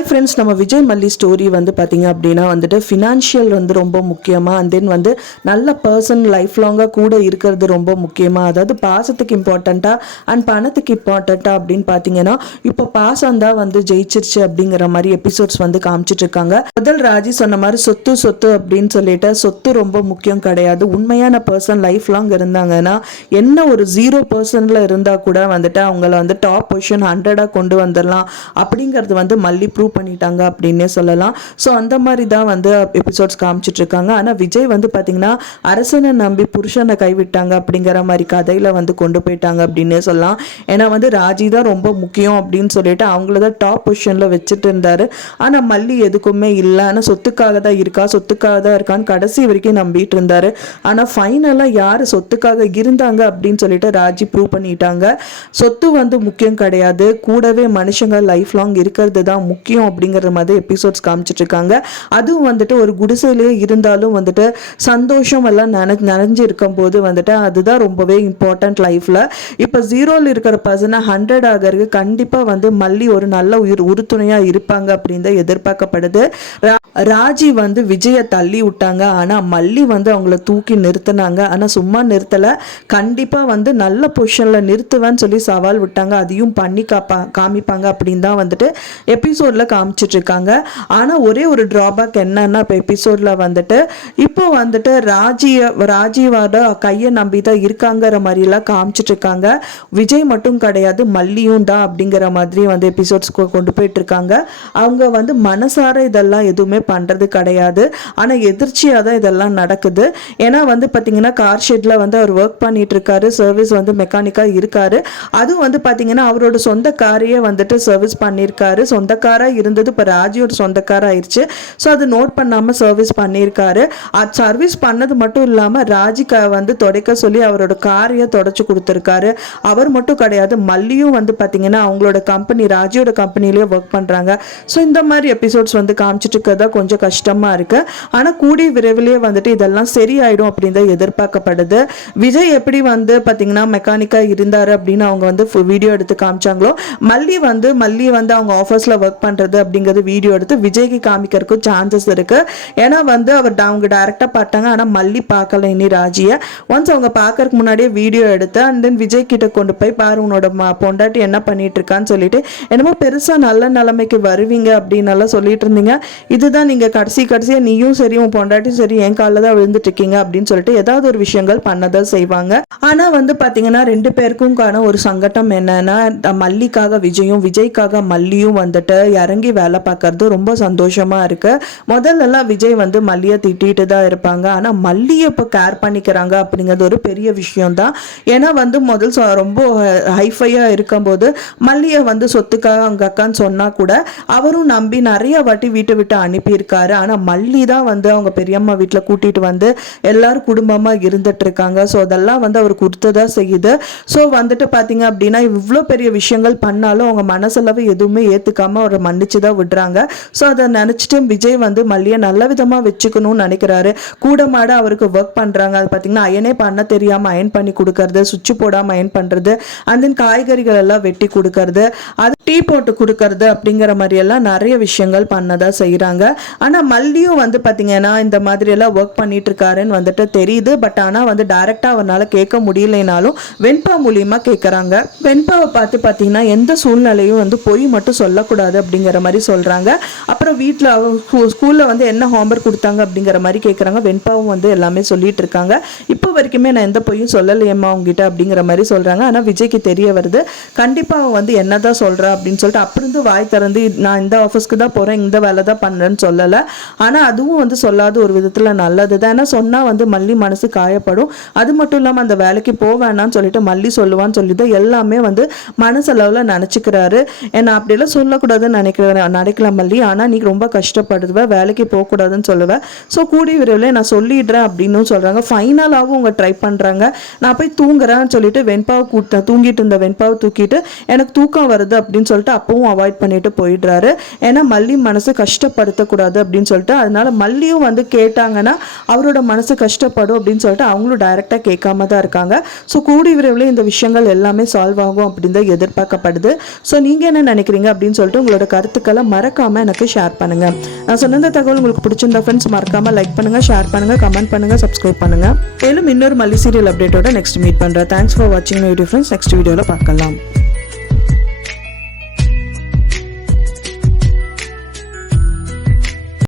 Hi friends நம்ம விஜய் மல்லி story வந்து பார்த்தீங்க அப்படின்னா வந்துட்டு ஃபினான்ஷியல் வந்து ரொம்ப முக்கியமாக அண்ட் தென் வந்து நல்ல பர்சன் லைஃப் லாங்காக கூட இருக்கிறது ரொம்ப முக்கியமாக அதாவது பாசத்துக்கு இம்பார்ட்டண்ட்டாக அண்ட் பணத்துக்கு இம்பார்ட்டண்ட்டாக அப்படின்னு பார்த்தீங்கன்னா இப்போ பாசம் தான் வந்து ஜெயிச்சிருச்சு அப்படிங்கிற மாதிரி எபிசோட்ஸ் வந்து காமிச்சிட்டு இருக்காங்க. முதல் ராஜி சொன்ன மாதிரி சொத்து சொத்து அப்படின்னு சொல்லிட்டு சொத்து ரொம்ப முக்கியம் கிடையாது. உண்மையான பர்சன் லைஃப் லாங் இருந்தாங்கன்னா என்ன ஒரு ஜீரோ பர்சனில் இருந்தால் கூட வந்துட்டு அவங்கள வந்து டாப் பொசிஷன் ஹண்ட்ரடாக கொண்டு வந்துடலாம் அப்படிங்கிறது வந்து மல்லி ப்ரூவ் பண்ணிட்டாங்க அப்படின்னே சொல்லலாம். ஸோ அந்த மாதிரி தான் வந்து எபிசோட்ஸ் காமிச்சிட்டு இருக்காங்க ஆனால் விஜய் வந்து பார்த்தீங்கன்னா அரசனை நம்பி புருஷனை கைவிட்டாங்க அப்படிங்கிற மாதிரி கதையில் வந்து கொண்டு போயிட்டாங்க அப்படின்னே சொல்லலாம். ஏன்னா வந்து ராஜி தான் ரொம்ப முக்கியம் அப்படின்னு சொல்லிட்டு அவங்கள தான் டாப் பொசிஷனில் வச்சுட்டு இருந்தாரு. ஆனால் மல்லி எதுக்குமே இல்லை. ஆனால் சொத்துக்காக தான் இருக்கா? சொத்துக்காக தான் இருக்கான்னு கடைசி வரைக்கும் நம்பிட்டு இருந்தார். ஆனால் ஃபைனலாக யார் சொத்துக்காக இருந்தாங்க அப்படின்னு சொல்லிட்டு ராஜி ப்ரூவ் பண்ணிட்டாங்க. சொத்து வந்து முக்கியம் கிடையாது. கூடவே மனுஷங்க லைஃப் லாங் இருக்கிறது தான் முக்கியம். அப்படிங்கிற மாதிரி எபிசோட்ஸ் காமிச்சிட்டு இருக்காங்க அதுவும் வந்துட்டு ஒரு குடிசையிலே இருந்தாலும் வந்துட்டு சந்தோஷம் எல்லாம் நினை நிறைஞ்சு இருக்கும் போது வந்துட்டு அதுதான் ரொம்பவே இம்பார்ட்டன்ட் லைஃப்பில் இப்போ ஜீரோவில் இருக்கிற பர்சனை ஹண்ட்ரட் ஆகிறதுக்கு கண்டிப்பாக வந்து மல்லி ஒரு நல்ல உயிர் உறுதுணையாக இருப்பாங்க அப்படின்னு தான் எதிர்பார்க்கப்படுது. ராஜி வந்து விஜயை தள்ளி விட்டாங்க. ஆனால் மல்லி வந்து அவங்கள தூக்கி நிறுத்தினாங்க. ஆனால் சும்மா நிறுத்தலை. கண்டிப்பாக வந்து நல்ல பொசிஷனில் நிறுத்துவேன்னு சொல்லி சவால் விட்டாங்க. அதையும் பண்ணி காப்பா காமிப்பாங்க அப்படின்னு தான் வந்துட்டு எபிசோடில் காமிச்சிட்டு இருக்காங்க ஆனால் ஒரே ஒரு ட்ராபேக் என்னன்னா இப்போ எபிசோடில் வந்துட்டு இப்போ வந்துட்டு ராஜிய ராஜீவோட கையை நம்பி தான் இருக்காங்கிற மாதிரிலாம் காமிச்சிட்டு இருக்காங்க விஜய் மட்டும் கிடையாது மல்லியும் தான் அப்படிங்கிற மாதிரி வந்து எபிசோட்ஸ்க்கு கொண்டு போயிட்டுருக்காங்க அவங்க வந்து மனசார இதெல்லாம் எதுவுமே பண்ணுறது கிடையாது. ஆனால் எதிர்ச்சியாக தான் இதெல்லாம் நடக்குது. ஏன்னா வந்து பார்த்தீங்கன்னா கார் ஷெட்டில் வந்து அவர் ஒர்க் பண்ணிட்டு இருக்காரு சர்வீஸ் வந்து மெக்கானிக்காக இருக்காரு. அதுவும் வந்து பார்த்தீங்கன்னா அவரோட சொந்த காரையே வந்துட்டு சர்வீஸ் பண்ணியிருக்காரு சொந்தக்காராக இருந்தது. இப்போ ராஜியோட சொந்தக்கார ஆயிடுச்சு ஸோ அது நோட் பண்ணாமல் சர்வீஸ் பண்ணியிருக்காரு. அது சர்வீஸ் பண்ணது மட்டும் இல்லாமல் ராஜிக்கா வந்து துடைக்க சொல்லி அவரோட காரையை தொடச்சி கொடுத்துருக்காரு. அவர் மட்டும் கிடையாது மல்லியும் வந்து பார்த்தீங்கன்னா அவங்களோட கம்பெனி ராஜியோட கம்பெனிலேயே ஒர்க் பண்ணுறாங்க ஸோ இந்த மாதிரி எபிசோட்ஸ் வந்து காமிச்சிட்டு இருக்கிறதா கொஞ்சம் கஷ்டமாக இருக்குது ஆனால் கூடிய விரைவிலேயே வந்துட்டு இதெல்லாம் சரியாயிடும் அப்படின்னு தான் எதிர்பார்க்கப்படுது. விஜய் எப்படி வந்து பார்த்தீங்கன்னா மெக்கானிக்காக இருந்தார் அப்படின்னு அவங்க வந்து வீடியோ எடுத்து காமிச்சாங்களோ மல்லி வந்து மல்லி வந்து அவங்க ஆஃபீஸில் ஒர்க் பண்ணுறது அப்படிங்கிறது வீடியோ எடுத்து விஜய்க்கு காமிக்கிறதுக்கும் சான்சஸ் இருக்குது ஏன்னா வந்து அவர் அவங்க டேரெக்டாக பார்த்தாங்க. ஆனால் மல்லி பார்க்கல இனி ராஜியை. ஒன்ஸ் அவங்க பார்க்கறதுக்கு முன்னாடியே வீடியோ எடுத்து அண்ட் தென் விஜய் கிட்ட கொண்டு போய் பாரு உன்னோட மா பொண்டாட்டி என்ன பண்ணிட்டு இருக்கான்னு சொல்லிட்டு என்னமோ பெருசாக நல்ல நிலைமைக்கு வருவீங்க அப்படின்னு எல்லாம் சொல்லிட்டு இருந்தீங்க. இதுதான் நீங்கள் கடைசி கடைசியாக நீயும் சரி உன் பொண்டாட்டியும் சரி என் காலில் தான் விழுந்துட்டு இருக்கீங்க அப்படின்னு சொல்லிட்டு ஏதாவது ஒரு விஷயங்கள் பண்ணதான் செய்வாங்க. ஆனால் வந்து பார்த்தீங்கன்னா ரெண்டு பேருக்கும் காண ஒரு சங்கடம் என்னன்னா மல்லிக்காக விஜயும் விஜய்க்காக மல்லியும் வந்துட்டு இறங்கி வேலை பார்க்கறது ரொம்ப சந்தோஷமா இருக்கு. முதல்லலாம் விஜய் வந்து மல்லியை திட்டிட்டு தான் இருப்பாங்க. ஆனால் மல்லியை இப்போ கேர் பண்ணிக்கிறாங்க அப்படிங்கிறது ஒரு பெரிய விஷயம் தான் ஏன்னா வந்து முதல் ரொம்ப ஹைஃபையாக இருக்கும்போது மல்லியை வந்து சொத்துக்காக அங்கே அக்கான்னு சொன்னால் கூட அவரும் நம்பி நிறைய வாட்டி வீட்டை விட்டு அனுப்பியிருக்காரு. ஆனால் மல்லி தான் வந்து அவங்க பெரியம்மா வீட்டில் கூட்டிட்டு வந்து எல்லாரும் குடும்பமாக இருந்துட்டு இருக்காங்க. ஸோ அதெல்லாம் வந்து அவர் கொடுத்ததா செய்யுது. ஸோ வந்துட்டு பார்த்தீங்க அப்படின்னா இவ்வளோ பெரிய விஷயங்கள் பண்ணாலும் அவங்க மனசளவு எதுவுமே ஏற்றுக்காம மண் மன்னிச்சு தான் விடுறாங்க. ஸோ அதை நினச்சிட்டு விஜய் வந்து மல்லியை நல்ல விதமாக வச்சுக்கணும்னு நினைக்கிறாரு. கூட மாட அவருக்கு ஒர்க் பண்ணுறாங்க அது பார்த்தீங்கன்னா அயனே பண்ண தெரியாமல் அயன் பண்ணி கொடுக்கறது சுவிட்ச் போடாமல் அயன் பண்ணுறது அண்ட் தென் காய்கறிகள் எல்லாம் வெட்டி கொடுக்கறது அது டீ போட்டு கொடுக்கறது அப்படிங்கிற மாதிரி எல்லாம் நிறைய விஷயங்கள் பண்ணதாக செய்கிறாங்க ஆனால் மல்லியும் வந்து பார்த்தீங்கன்னா இந்த மாதிரி எல்லாம் ஒர்க் பண்ணிட்டு இருக்காருன்னு வந்துட்டு தெரியுது. பட் ஆனால் வந்து டைரெக்டாக அவரால் கேட்க முடியலைனாலும் வெண்பா மூலியமாக கேட்குறாங்க வெண்பாவை பார்த்து பார்த்தீங்கன்னா எந்த சூழ்நிலையும் வந்து பொய் மட்டும் சொல்லக்கூடாது அப்படிங்கிற மாதிரி சொல்கிறாங்க அப்புறம் வீட்டில் ஸ்கூலில் வந்து என்ன ஹோம்ஒர்க் கொடுத்தாங்க அப்படிங்கிற மாதிரி கேட்குறாங்க வெண்பாவும் வந்து எல்லாமே சொல்லிட்டு இருக்காங்க. இப்போ வரைக்குமே நான் எந்த பொய்யும் சொல்லலையம்மா உங்ககிட்ட அப்படிங்கிற மாதிரி சொல்கிறாங்க ஆனால் விஜய்க்கு தெரிய வருது. கண்டிப்பாக அவன் வந்து என்ன தான் சொல்கிறா அப்படின்னு சொல்லிட்டு அப்படி இருந்து வாய் திறந்து நான் இந்த ஆஃபீஸ்க்கு தான் போகிறேன் இந்த வேலை தான் பண்ணுறேன்னு சொல்லலை. ஆனால் அதுவும் வந்து சொல்லாத ஒரு விதத்தில் நல்லது தான். ஏன்னா சொன்னால் வந்து மல்லி மனசு காயப்படும். அது மட்டும் இல்லாமல் அந்த வேலைக்கு போக வேணாம்னு சொல்லிட்டு மல்லி சொல்லுவான்னு சொல்லிட்டு எல்லாமே வந்து மனசளவில் நினச்சிக்கிறாரு. ஏன்னா அப்படியெல்லாம் சொல்லக்கூடாதுன்னு நினைக்கிறேன் நினைக்கல மல்லி. ஆனால் நீ ரொம்ப கஷ்டப்படுவ வேலைக்கு போகக்கூடாதுன்னு சொல்லுவேன் ஸோ கூடி விரைவில் நான் சொல்லிடுறேன் அப்படின்னு சொல்கிறாங்க ஃபைனலாகவும் அவங்க ட்ரை பண்ணுறாங்க நான் போய் தூங்குறேன்னு சொல்லிட்டு வெண்பாவை கூட்ட தூங்கிட்டு இருந்த வெண்பாவை தூக்கிட்டு எனக்கு தூக்கம் வருது அப்படின்னு சொல்லிட்டு அப்பவும் அவாய்ட் பண்ணிட்டு போயிடுறாரு. ஏன்னா மல்லி மனசு கஷ்டப்படுத்தக்கூடாது அப்படின்னு சொல்லிட்டு அதனால மல்லியும் வந்து கேட்டாங்கன்னா அவரோட மனசு கஷ்டப்படும் அப்படின்னு சொல்லிட்டு அவங்களும் டைரெக்டாக கேட்காம தான் இருக்காங்க. ஸோ கூடி விரைவில் இந்த விஷயங்கள் எல்லாமே சால்வ் ஆகும் அப்படின்னு தான் எதிர்பார்க்கப்படுது. ஸோ நீங்கள் என்ன நினைக்கிறீங்க அப்படின்னு சொல்லிட்டு உங்களோட கருத்துக்களை மறக்காமல் எனக்கு ஷேர் பண்ணுங்கள் நான் சொன்ன இந்த தகவல் உங்களுக்கு பிடிச்சிருந்த ஃப்ரெண்ட்ஸ் மறக்காமல் லைக் பண்ணுங்கள் ஷேர் பண்ணுங்கள் கமெண்ட் பண்ணுங்கள் சப்ஸ்கிரைப் பண்ணுங்கள் மேலும் இன்னொரு மல்லி சீரியல் அப்டேட்டோட நெக்ஸ்ட் மீட் பண்ணுறேன் தேங்க்ஸ் ஃபார் வாட்சிங் வீடியோ ஃப்ரெண்ட்ஸ் நெக்ஸ்ட் வீடியோவில் பார்க்கலாம்.